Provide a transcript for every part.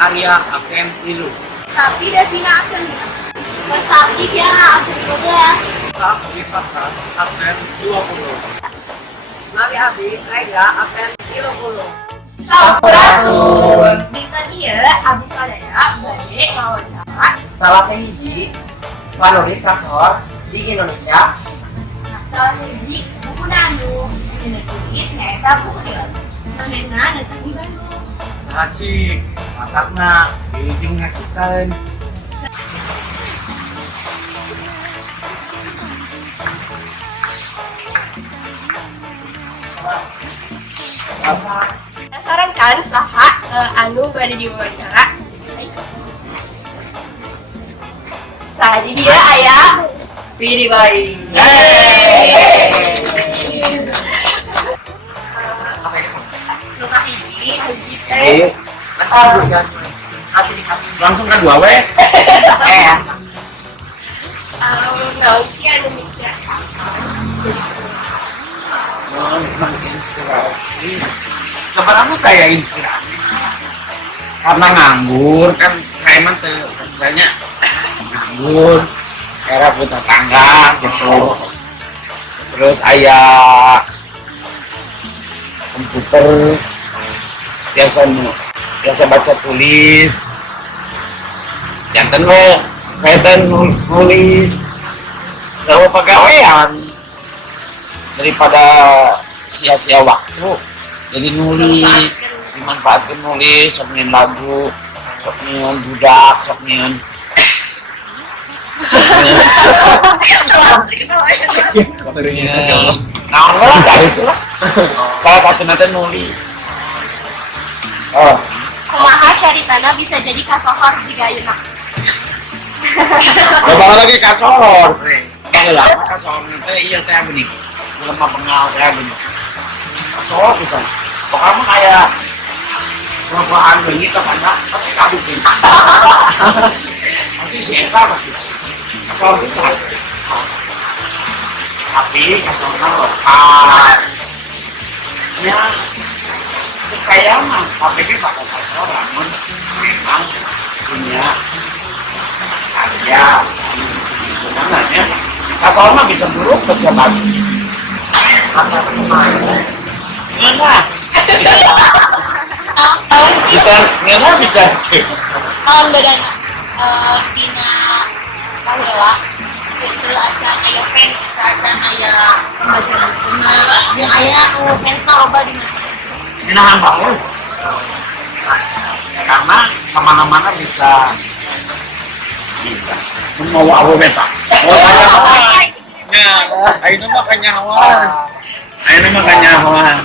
Arya absen 3. Tapi Devina absen 5. Lestari Tiara absen 12. Tapi Fatra absen 20. Mari Abi, Aida absen 30. Sampurasun. Dinten ieu abdi sadaya bade ngawawancara Salah sahiji panulis kasor di Indonesia. salah siji buku anu ditulis nyaeta buku di manehna datang di Bandung. Sacik, masakna biling ngasihkan. Penasaran kan saha anu bade diwawancara? Tadi dia aya Pilih baik. luka hiji Oke, langsung kan 2 we. naon sih anu inspirasi? Menginspirasi. Sebenarnya kayak inspirasi sih. Karena nganggur kan Sulaiman tuh kerjanya nganggur. Era putar tangga gitu. Terus ayah komputer biasa baca tulis. Jantan we saya nulis. Kalau pegawaian daripada sia-sia waktu jadi nulis, dimanfaatkan nulis, sok nyen lagu, sok nyen budak, sok nyen nah lah itu lah salah satu nanti nulis. Kumaha caritana bisa jadi kasohor jika ayeuna? Coba lagi kasor. Kalau lama kasor nanti iya teh benih. Lemah pengal teh benih. Kasor bisa. Pokoknya kayak perubahan benih katanya pasti kabut ini. Pasti si Eka pasti. Kasor bisa. Tapi kasornya lokal. Ya, cek saya mah, KPG bakal kasor, namun memang punya karya. Sebenarnya kasor mah bisa buruk, bisa bagus. Kasor kemarin, nggak bisa, nggak bisa. Tahun bedana dina kahela situ acan aya fans acan aya pembacaan bukunya jeung aya fansna loba di mana. Minahan bangun. Karena kemana-mana bisa mau abu beta. Ya, ayo mah kanyawan. Ayo mah kanyawan.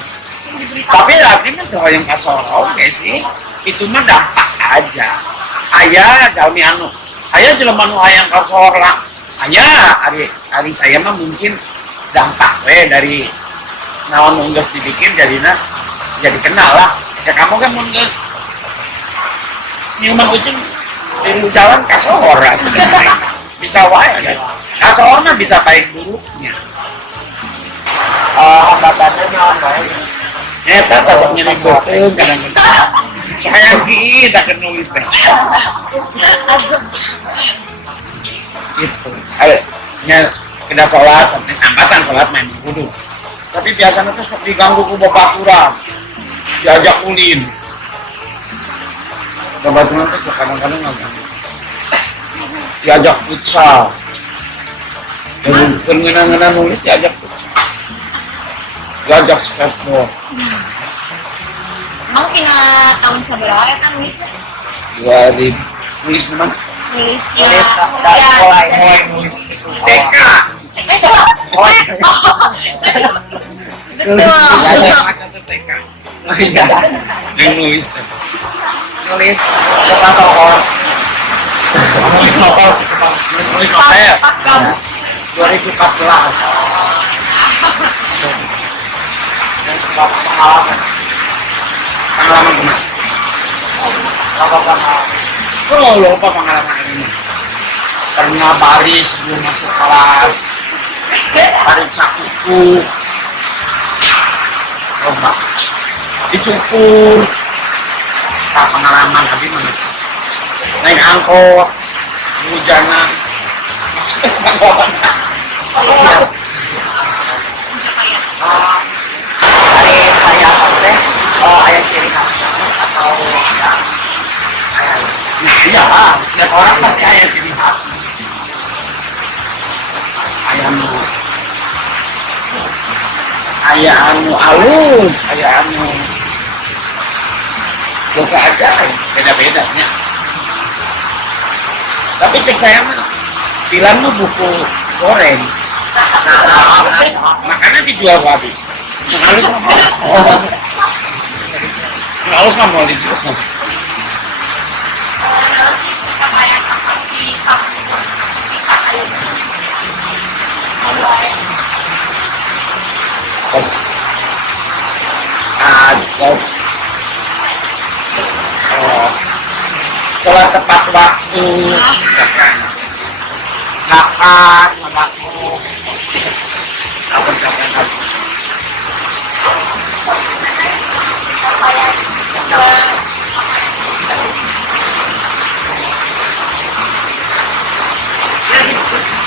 Tapi lagi kan tuh yang kasor, oke sih. Itu mah dampak aja. Ayah jalmi anu. Ayah jelema nu hayang kasor lah. Ayah hari saya mah mungkin dampak we dari naon nu geus dibikin jadinya jadi kenal lah. Ya kamu kan mun geus minuman kucing di jalan kasor bisa wae kan. Kasor mah bisa baik buruknya. Hambatannya naon bae. Eta kasar nyeribeutkeun kadang-kadang. Saya kita nulis teh. Gitu. Ayo, nya kita sholat sampai sambatan sholat main kudu. Tapi biasanya tuh sok diganggu ku babaturan. Diajak ulin. Babaturan tuh kadang-kadang ngaganggu. Diajak futsal. Dan ngena-ngena nulis diajak futsal. Diajak skateboard. Emang pina tahun sabaraha eta nulisnya? Ya di nulis teman. Nulis Nulis mulai nulis itu. TK. Betul. Saya baca tuh TK. Oh iya. Yang nulis tuh. Nulis kasor. Nulis novel. Nulis novel. Pas gabut. 2014. Dan sebab pengalaman. Pengalaman gimana? Apa pengalaman? Oh lupa pengalaman ini. Pernah baris sebelum masuk kelas. Baris sakuku. Coba dicukur. Pengalaman habis mana? naik angkot hujanan. Iya. Siapa ya? Dari saya teh ayam ciri khas atau ada ayam. Nah iya, setiap orang pasti ayam ciri khas. Ayam halus, ayam biasa aja, beda-bedanya. Tapi cek saya mah, bilang mah buku goreng. Makanya dijual babi. Halus mah, halus mah mau dijual. Nanti pencapaian apa di kampung kita ayam. Terus sholat tepat waktu, makan, sodako, apa pencapaian lagi?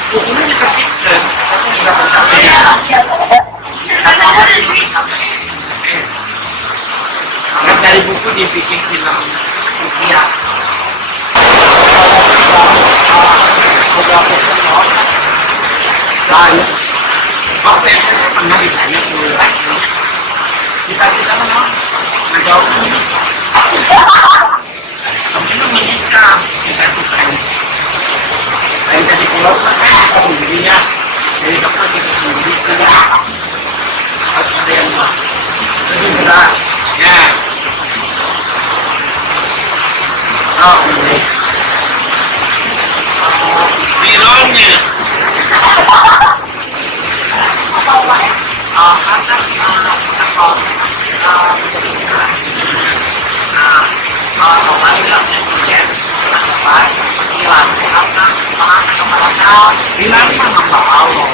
Bukunya diterbitkan, tapi sudah pencapaian. Terus dari buku dibikin film rupiah. Lain. Waktu itu saya pernah ditanya dulu. Kita mana? Menjawab ini. Kamu menikah. Kita ditanya. Saya jadi pulau kan bisa sendirinya. Jadi dokter bisa sendiri. Harus ada yang lebih berat. Ya. Oh, ini. Birolnya. Bilang sama Pak Allah.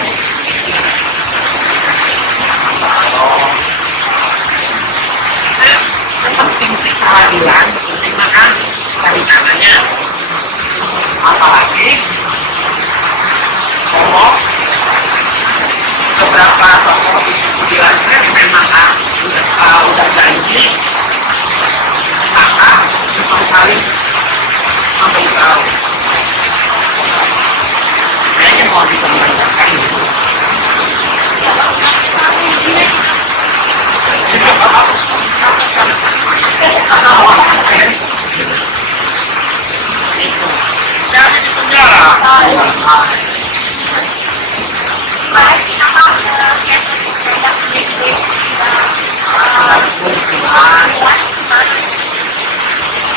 Penting sih peradilan, penting makan cari kanannya. Apalagi kalau beberapa tokoh di pengadilan memang udah janji sepakat untuk saling memberitahu. Kayaknya mau bisa menanyakan gitu. Bisa bagus. Jadi di penjara.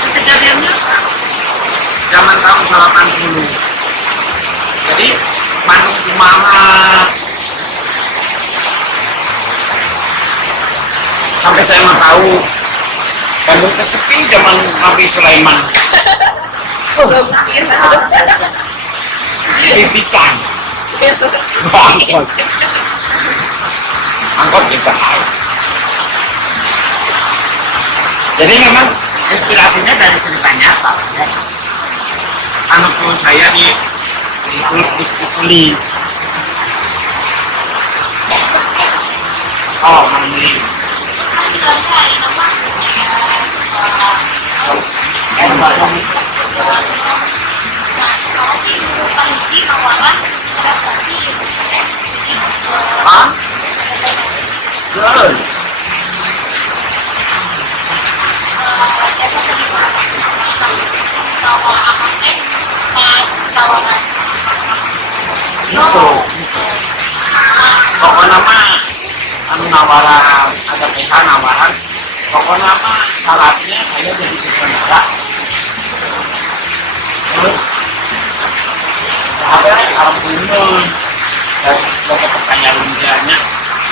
Kejadiannya zaman tahun 80. Jadi Bandung di mana sampai saya mau tahu Bandung kesepi zaman Nabi Sulaiman. Jadi pisang. Angkot bisa air. Jadi memang inspirasinya dari cerita nyata. Anak saya ditulis. Oh, membeli. Good. Itu. Pokoknya mah anu nawaran ada PH nawaran. Pokoknya mah syaratnya saya jadi sutradara. Terus ada alhamdulillah dan dapat percaya lunjanya.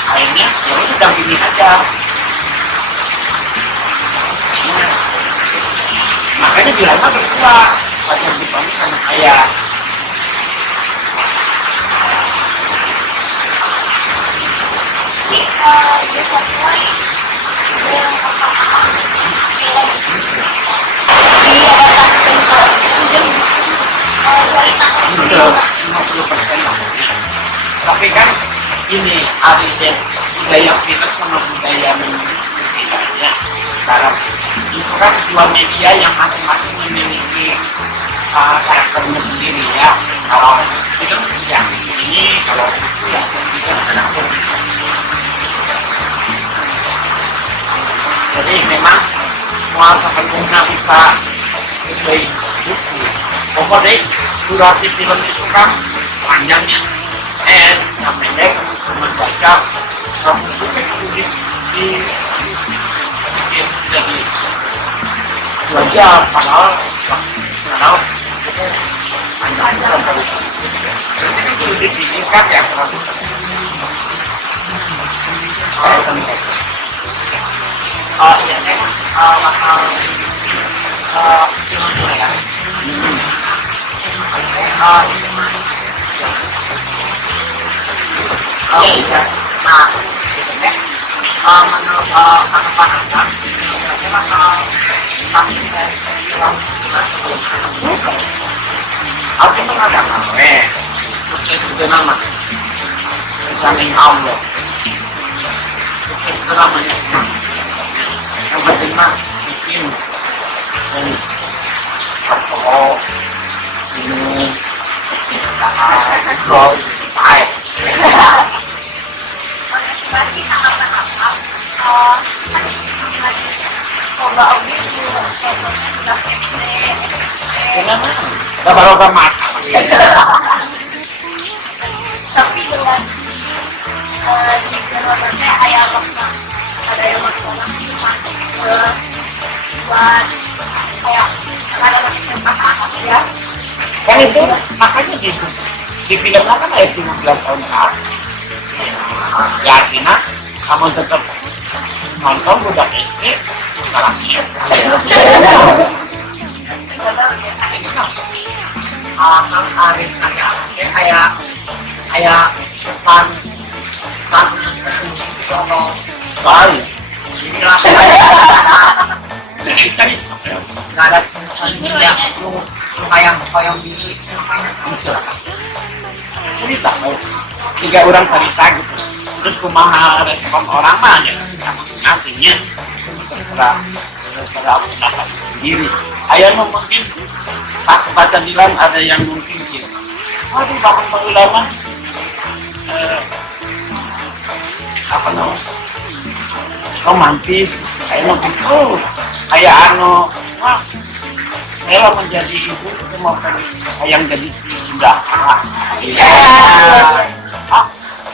Akhirnya ya udah dampingi aja. Makanya bilangnya berdua pacar Jepang sama saya. Bisa sesuai dengan apa-apa film. Iya, cerita Itu 50% lah. Tapi kan ini ada budaya film sama budaya menulis bedanya. Cara itu kan dua media yang masing-masing memiliki karakternya sendiri ya. Kalau film ya ini, kalau itu ya itu ada. Jadi memang mau sepenuhnya bisa sesuai buku. Pokoknya durasi film itu kan panjangnya pendek, membaca satu buku jadi 2 jam, padahal buku panjang sampai itu disingkat ya kalau pendek. Iya, saya bakal film dulu ya. Iya. Nah, menurut tanggapan Anda, kira-kira sukses film Aku mengatakan, sukses itu nama misalnya Allah, sukses itu namanya yang penting mah bikin dan alkohol, minum, alkohol, air. masih tanggapan apa coba objek sudah SD Kenapa? Gak baru ke mata. tapi dengan di jawabannya ayah makna ada yang makna buat kayak anak SMA ke atas ya Kan itu makanya di filmnya kan ada 15 tahun ke atas. Ya artinya kamu tetap nonton budak SD salah siap. Kang Arif kayak pesan tersembunyi atau Baik. inilah Jadi cari nggak ada pesan yang lu kayak di cerita sehingga orang cerita gitu. Terus kumaha respon orang mah ya terserah masing-masingnya, terserah pendapat sendiri. Ayah mungkin pas baca bilang ada yang mungkin gitu, waduh bangun ulama apa namanya romantis, kayak mungkin kayak wah saya menjadi ibu itu mau yang jadi si indah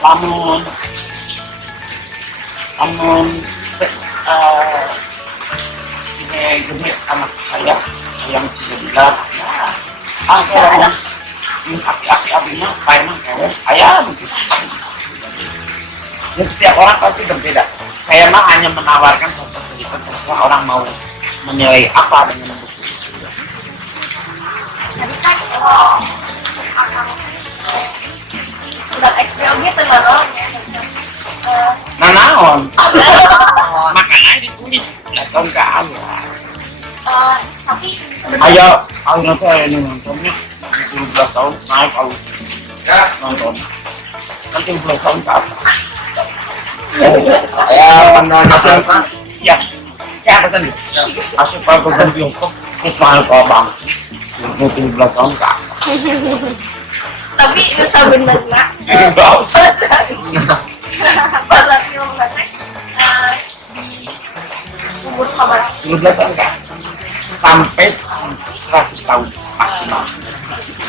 lamun ini gede anak saya yang sudah bilang kalau aki-aki abinya kayaknya kewes ayam gitu. Ya setiap orang pasti berbeda. Saya mah hanya menawarkan satu cerita, terserah orang mau menilai apa dengan buku itu. tadi kan udah ekstrim gitu kan ya Nah naon makanya ditulis 11 tahun ke atas. tapi sebenarnya Ayo nanti ini nontonnya 17 tahun naik kalau nonton kan 17 tahun ke atas. ya Asal ya kayak apa sih? Asal kalau ke bioskop terus mahal ke bang 17 tahun ke atas. tapi itu sebenarnya Nggak usah. bahasa film banget di umur sabar 17 tahun ke atas sampai 100 tahun maksimal.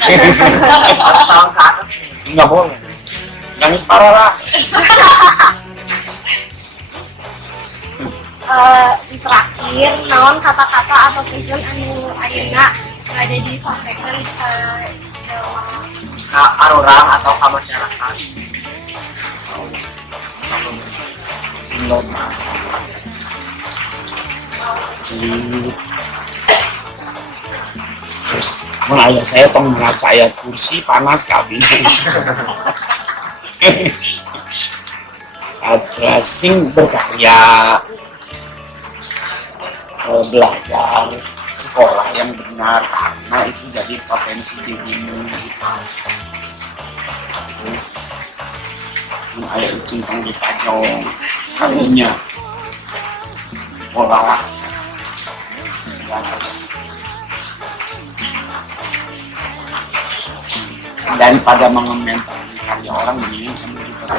tahun ke atas Nggak boleh nangis parah lah. terakhir naon kata-kata atau vision anu ayeuna ada di sampaikan ke orang atau ke masyarakat Single terus mulai saya pengen saya kursi panas kabin dressing berkarya belajar sekolah yang benar karena itu jadi potensi dirimu gitu. Ayah cincang di pajong karunya sekolah daripada mengomentari karya orang mendingan kamu juga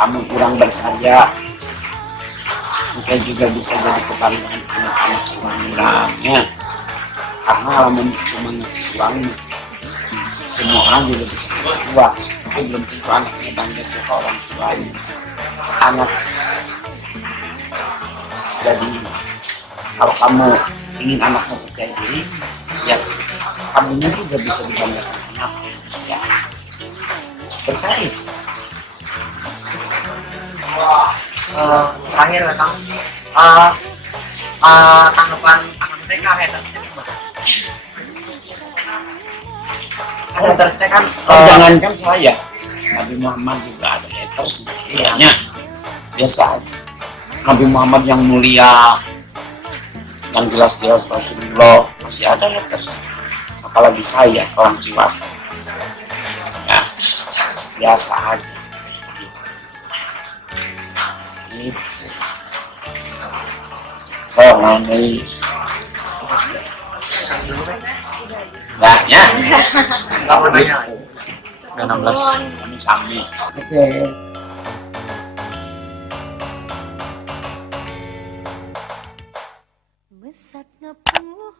kamu kurang berkarya mungkin juga bisa jadi kebanggaan anak-anak orang-orangnya karena alamun cuma ngasih uang semua orang juga bisa ngasih uang tapi belum tentu anaknya bangga sama orang tuanya anak jadi kalau kamu ingin anakmu percaya diri ya kamunya juga bisa dibanggakan anak ya berkarya. Terakhir Kang, tanggapan anak TK haters gimana? Kan haters kan Jangankan saya Nabi Muhammad juga ada haters kayaknya biasa aja. Nabi Muhammad yang mulia yang jelas-jelas Rasulullah masih ada haters apalagi saya orang Ciwasa ya biasa aja oh nanti ya kamu nanya. udah 16 sami oke. Mesatnya puluh